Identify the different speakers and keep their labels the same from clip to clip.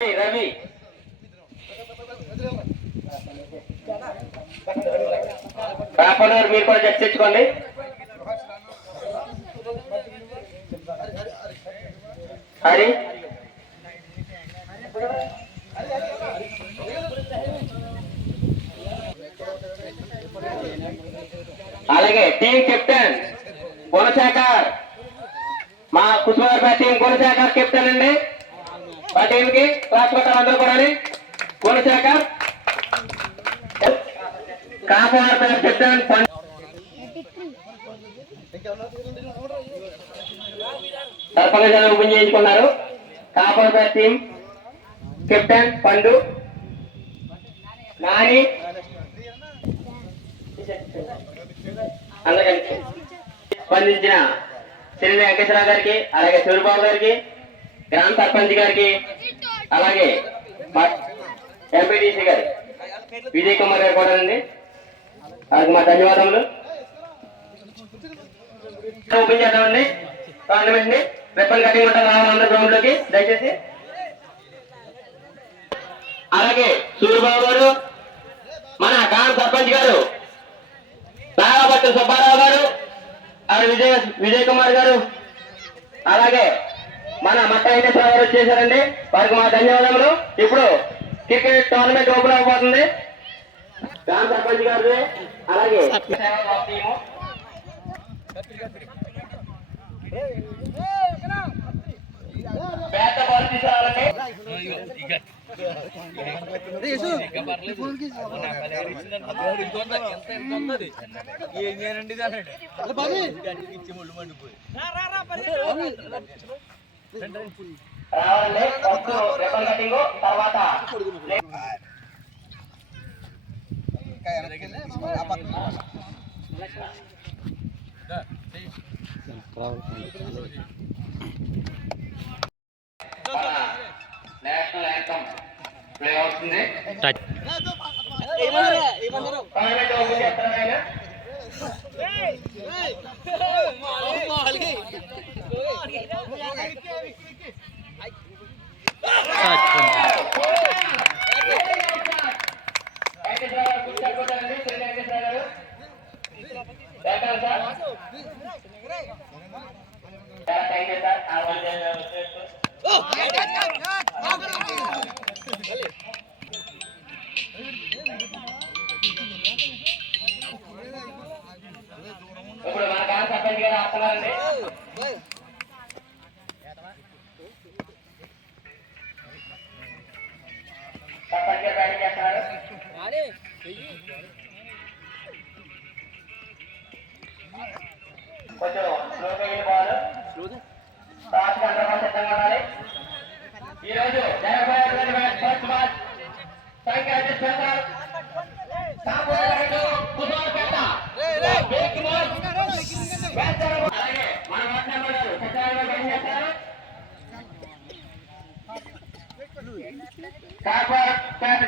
Speaker 1: Ravi paper మీరు కూడా చర్చించుకోండి హరి అలాగే టీం కెప్టెన్ గుణశేఖర్ మా కుటుంబ టీం గుణశేఖర్ కెప్టెన్ అండి. పటేల్కి క్లాస్ అందరూ కూడా గుణశేఖర్ కాపాడు కెప్టెన్ సర్పంచ్ గారు ఓపెన్ చేయించుకున్నారు. కాపాడు టీం. కెప్టెన్ పండు. నాని. అందుకని స్పందించిన శ్రీ వెంకటేశ్వర గారికి అలాగే సూర్యబాబు గారికి గ్రామ సర్పంచ్ గారికి అలాగే ఎంపీటీసీ గారి విజయ్ కుమార్ గారు కూడా అండి వారికి మా ధన్యవాదములు. ఓపెన్ చేద్దామండి. టోర్నమెంట్ని కటింగ్ ఉంటుంది రావాలి గ్రౌండ్లోకి. దయచేసి. అలాగే సూర్యబాబు గారు మన గ్రామ సర్పంచ్ గారు నాగపట్టి సుబ్బారావు గారు అలాగే విజయ విజయ్ కుమార్ గారు అలాగే మన మట్ట వెంకటేశ్వర గారు వచ్చేసారండి వారికి మా ధన్యవాదములు ఇప్పుడు క్రికెట్ టోర్నమెంట్ ఓపెన్ అవబోతుంది గ్రామ సర్పంచ్ గారు అలాగే బాల్ తీసుకోవాలండి
Speaker 2: ఏం చేయనండి దాన్ని ఇచ్చి ముళ్ళు మండిపోయి
Speaker 1: రావాలండి ఫస్ట్ రిబ్బన్ కటింగ్ తర్వాత నేషనల్ యాంథమ్ ప్లే అవుతుంది టోర్నమెంట్ ఓపెన్ చేస్తారా ఇప్పుడు మన గ్రామ సర్పంచ్ గారు వస్తున్నారండి సర్పంచ్ గారు బ్యాటింగ్ చేస్తున్నారు. కొంచెం స్లోగా వెళ్ళి బాల్ ఫాస్ట్ అందరూ కూడా సిద్ధంగా ఉండాలి ఈ రోజు జరగబోయేటువంటి మ్యాచ్ ఫస్ట్ మ్యాచ్ సంఖ్య స్పెషల్ కాకపోతే కుమార్పేట బిగ్ మ్యాచ్ మ్యాచ్ జరగబో- అలాగే మన వార్డ్ మెంబర్ గారు సత్యనారాయణ గారు ఏం చేస్తారు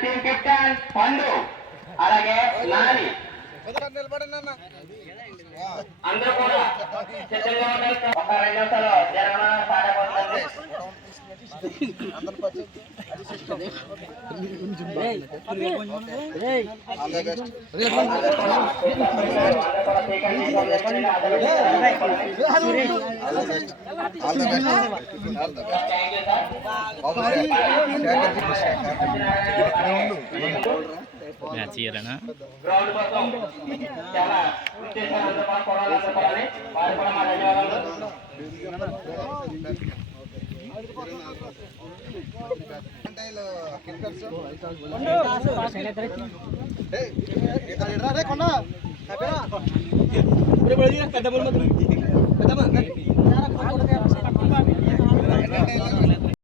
Speaker 1: టీం కెప్టెన్ పండు అలాగే నాని అందరూ కూడా సిద్ధంగా ఉన్నారు ఒక రెండు నిమిషాలు జరగడం సాగబోతుంది
Speaker 3: మ్యాచ్ ఇయ్యాలనా
Speaker 1: గ్రౌండ్ కోసం చాలా ఉద్దేశాలు అందరూ కూడా కొడాలందరూ కూడా మా ధన్యవాదాలు
Speaker 2: పెద్ద